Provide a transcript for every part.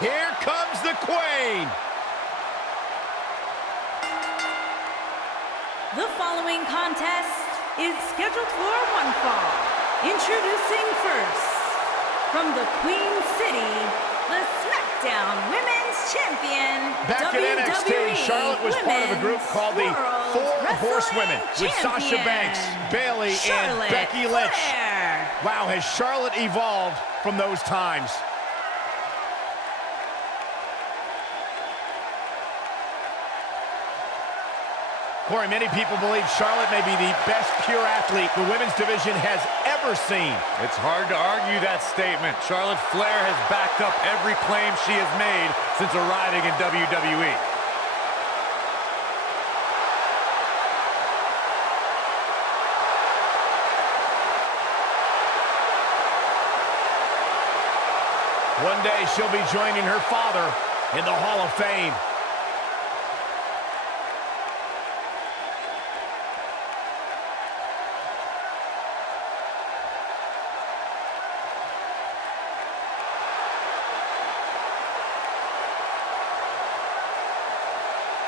Here comes the Queen. The following contest is scheduled for one fall. Introducing first, from the Queen City, the Smackdown Women's Champion, Back WWE at NXT, Charlotte was part of a group called the Four Horsewomen with Sasha Banks, Bayley, and Becky Lynch. Wow, has Charlotte evolved from those times? Corey, many people believe Charlotte may be the best pure athlete the women's division has ever seen. It's hard to argue that statement. Charlotte Flair has backed up every claim she has made since arriving in WWE. One day she'll be joining her father in the Hall of Fame.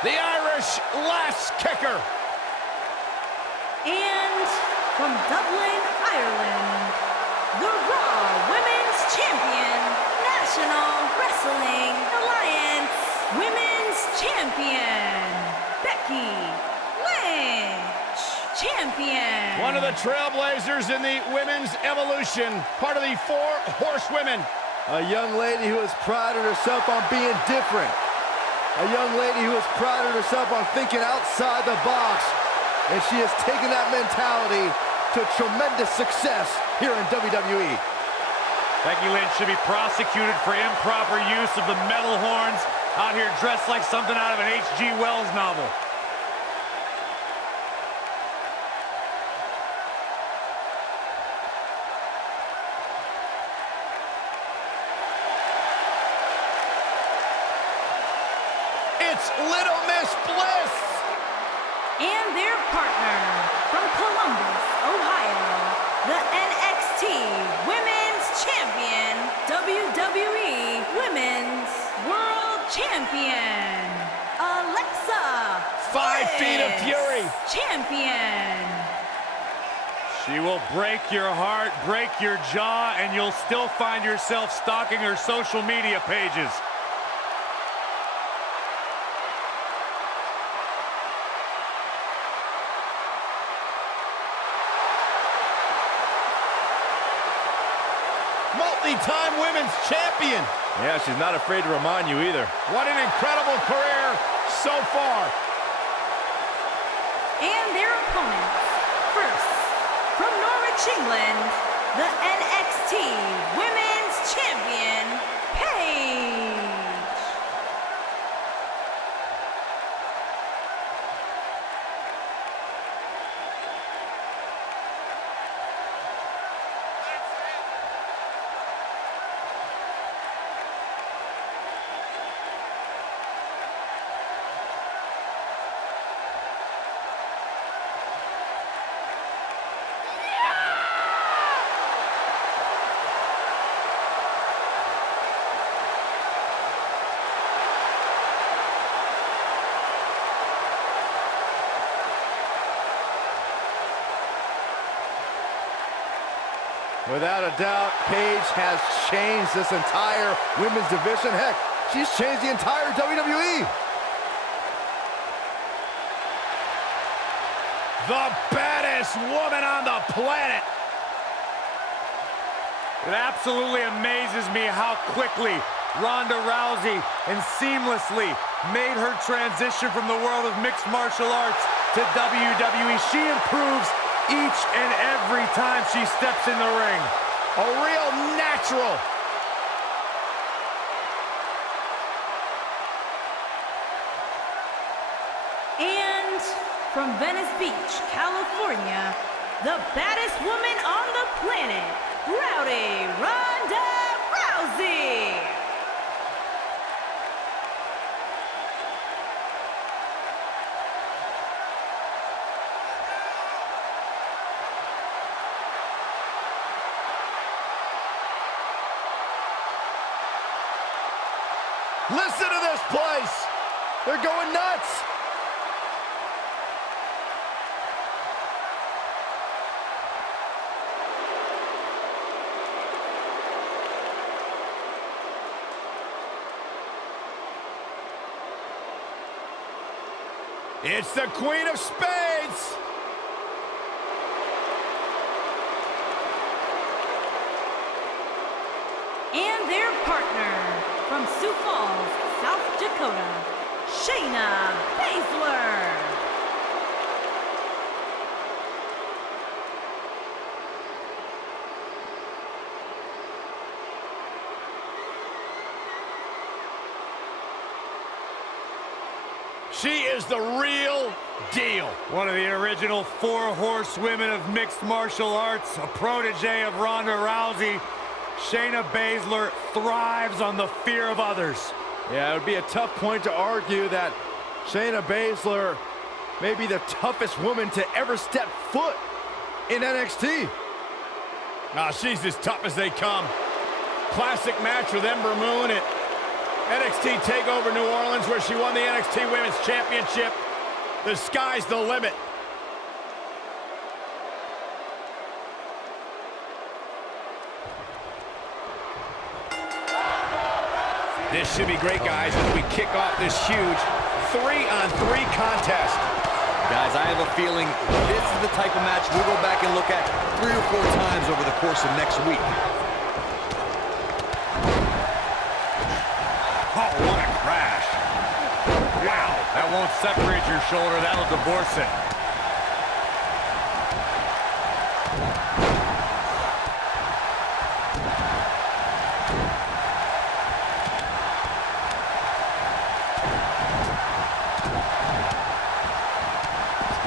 The Irish last kicker. And from Dublin, Ireland, the Raw Women's Champion, National Wrestling Alliance Women's Champion, Becky Lynch. Champion. One of the trailblazers in the women's evolution, part of the Four Horsewomen. A young lady who has prided herself on being different. A young lady who has prided herself on thinking outside the box. And she has taken that mentality to tremendous success here in WWE. Becky Lynch should be prosecuted for improper use of the metal horns, out here dressed like something out of an H.G. Wells novel. It's Little Miss Bliss. And their partner from Columbus, Ohio, the NXT Women's Champion, WWE Women's World Champion, Alexa 5 feet of fury. Champion. She will break your heart, break your jaw, and you'll still find yourself stalking her social media pages. Multi-time women's champion. Yeah, she's not afraid to remind you either. What an incredible career so far. And their opponents, first, from Norwich, England, the NXT Women's Champion, Paige. Without a doubt, Paige has changed this entire women's division. Heck, she's changed the entire WWE. The baddest woman on the planet. It absolutely amazes me how quickly Ronda Rousey and seamlessly made her transition from the world of mixed martial arts to WWE. She improves each and every time she steps in the ring. A real natural. And from Venice Beach, California, the baddest woman on the planet, Rowdy Ronda Rousey. Listen to this place. They're going nuts. It's the Queen of Spades. And their partner from Sioux Falls, South Dakota, Shayna Bazler. She is the real deal. One of the original 4 horsewomen of mixed martial arts, a protege of Ronda Rousey. Shayna Bazler thrives on the fear of others. Yeah, it would be a tough point to argue that Shayna Bazler may be the toughest woman to ever step foot in NXT. She's as tough as they come. Classic match with Ember Moon at NXT TakeOver New Orleans, where she won the NXT Women's Championship. The sky's the limit. This should be great, guys, as we kick off this huge 3-on-3 contest. Guys, I have a feeling this is the type of match we'll go back and look at 3 or 4 times over the course of next week. Oh, what a crash. Wow, that won't separate your shoulder, that'll divorce it.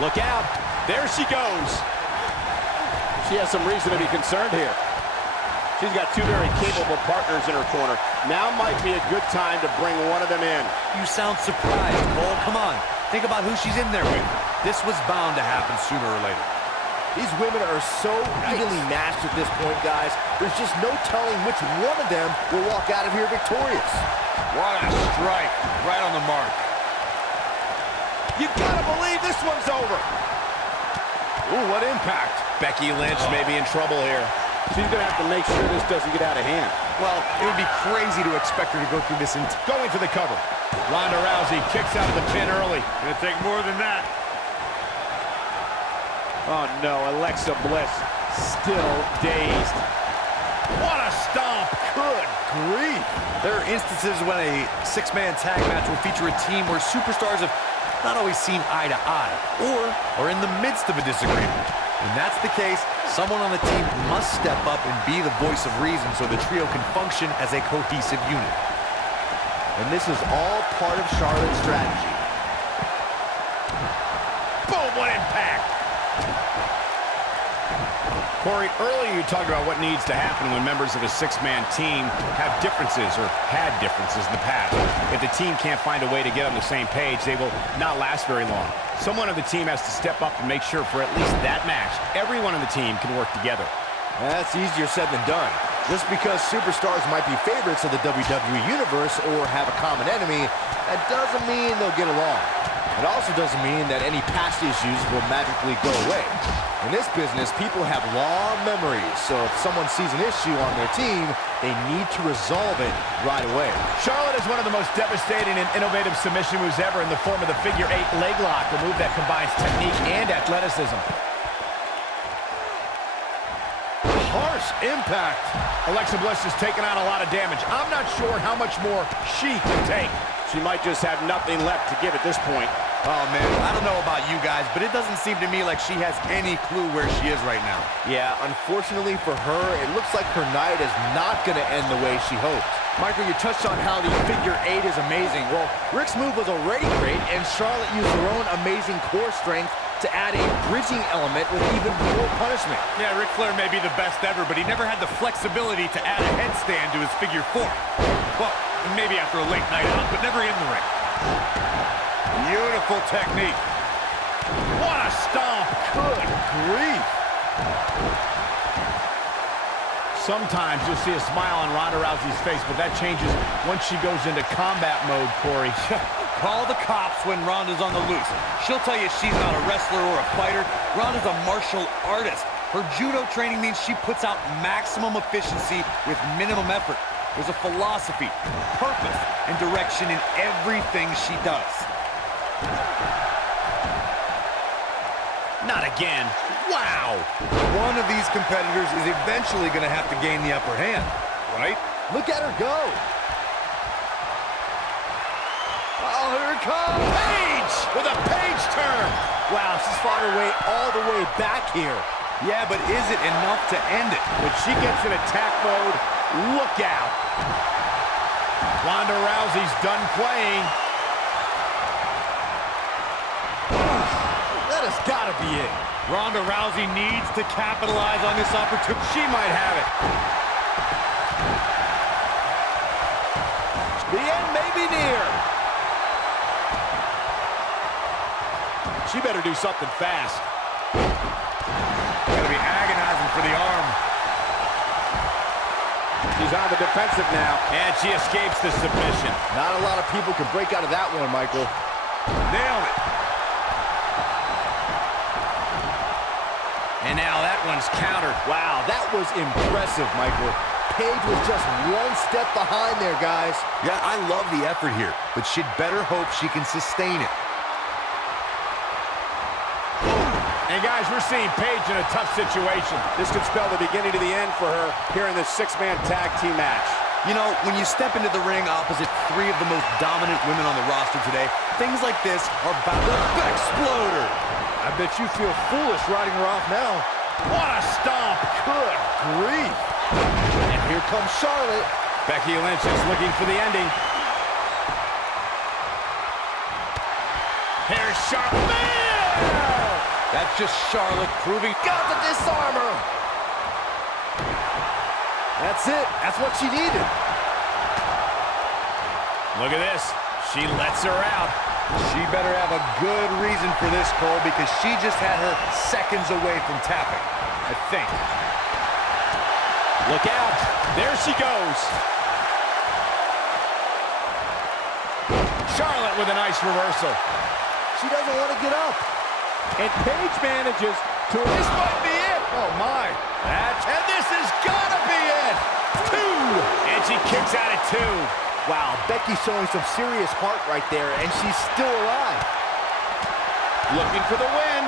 Look out. There she goes. She has some reason to be concerned here. She's got 2 very capable partners in her corner. Now might be a good time to bring one of them in. You sound surprised, Cole. Come on. Think about who she's in there with. This was bound to happen sooner or later. These women are so evenly matched at this point, guys. There's just no telling which one of them will walk out of here victorious. What a strike. Right on the mark. You gotta believe this one's over. Ooh, what impact. Becky Lynch may be in trouble here. She's gonna have to make sure this doesn't get out of hand. Well, it would be crazy to expect her to go through this Going for the cover. Ronda Rousey kicks out of the pin early. Gonna take more than that. Oh no, Alexa Bliss still dazed. What a stomp. Good grief. There are instances when a 6-man tag match will feature a team where superstars have not always seen eye to eye, or are in the midst of a disagreement. When that's the case, someone on the team must step up and be the voice of reason so the trio can function as a cohesive unit. And this is all part of Charlotte's strategy. Boom, what impact. Corey, earlier you talked about what needs to happen when members of a 6-man team have differences or had differences in the past. If the team can't find a way to get on the same page, they will not last very long. Someone on the team has to step up and make sure for at least that match, everyone on the team can work together. That's easier said than done. Just because superstars might be favorites of the WWE Universe or have a common enemy, that doesn't mean they'll get along. It also doesn't mean that any past issues will magically go away. In this business, people have long memories, so if someone sees an issue on their team, they need to resolve it right away. Charlotte is one of the most devastating and innovative submission moves ever in the form of the figure 8 leg lock, a move that combines technique and athleticism. Harsh impact. Alexa Bliss has taken on a lot of damage. I'm not sure how much more she can take. She might just have nothing left to give at this point. Oh, man, I don't know about you guys, but it doesn't seem to me like she has any clue where she is right now. Yeah, unfortunately for her, it looks like her night is not going to end the way she hoped. Michael, you touched on how the figure 8 is amazing. Well, Rick's move was already great, and Charlotte used her own amazing core strength to add a bridging element with even more punishment. Yeah, Ric Flair may be the best ever, but he never had the flexibility to add a headstand to his figure 4. Well, maybe after a late night out, but never in the ring. Beautiful technique. What a stomp. Good grief. Sometimes you'll see a smile on Ronda Rousey's face, but that changes once she goes into combat mode, Corey. Call the cops when Ronda's on the loose. She'll tell you she's not a wrestler or a fighter. Ronda's a martial artist. Her judo training means she puts out maximum efficiency with minimum effort. There's a philosophy, purpose, and direction in everything she does. Not again. Wow. One of these competitors is eventually going to have to gain the upper hand, right? Look at her go. Oh, here it comes. Paige with a Paige turn. Wow, she's fought her way all the way back here. Yeah, but is it enough to end it? When she gets in attack mode, look out. Ronda Rousey's done playing. That has got to be it. Ronda Rousey needs to capitalize on this opportunity. She might have it. The end may be near. She better do something fast. Gonna be agonizing for the arm. She's on the defensive now. And she escapes the submission. Not a lot of people can break out of that one, Michael. Nailed it. And now that one's countered. Wow, that was impressive, Michael. Paige was just one step behind there, guys. Yeah, I love the effort here, but she'd better hope she can sustain it. And guys, we're seeing Paige in a tough situation. This could spell the beginning to the end for her here in this six-man tag team match. You know, when you step into the ring opposite three of the most dominant women on the roster today, things like this are bound to explode. I bet you feel foolish riding her off now. What a stomp. Good grief. And here comes Charlotte. Becky Lynch is looking for the ending. Here's Charlotte. That's just Charlotte proving... Got the disarmer. That's it. That's what she needed. Look at this. She lets her out. She better have a good reason for this, Cole, because she just had her seconds away from tapping, I think. Look out. There she goes. Charlotte with a nice reversal. She doesn't want to get up. And Paige manages to... This might be it. Oh, my. And this has got to be it. 2. And she kicks out at 2. Wow, Becky's showing some serious heart right there, and she's still alive. Looking for the win.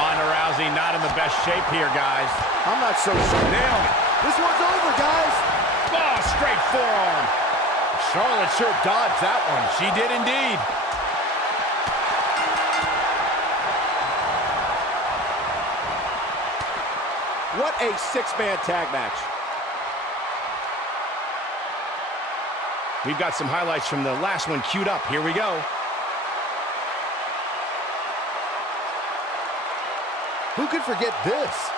Ronda Rousey not in the best shape here, guys. I'm not so sure. Nailed it. This one's over, guys. Oh, straight forearm. Charlotte sure dodged that one. She did indeed. What a six-man tag match. We've got some highlights from the last one queued up. Here we go. Who could forget this?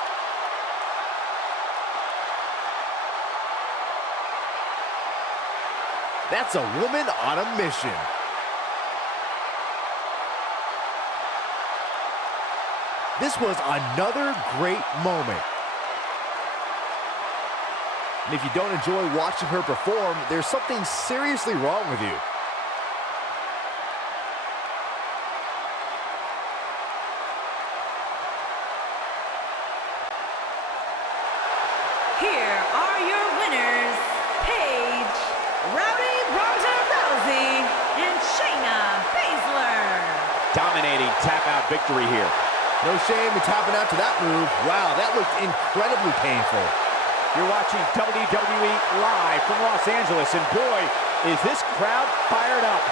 That's a woman on a mission. This was another great moment. And if you don't enjoy watching her perform, there's something seriously wrong with you. Here are your winners, Paige, Ronda Rousey, and Shayna Bazler. Dominating tap-out victory here. No shame in tapping out to that move. Wow, that looked incredibly painful. You're watching WWE live from Los Angeles, and boy, is this crowd fired up.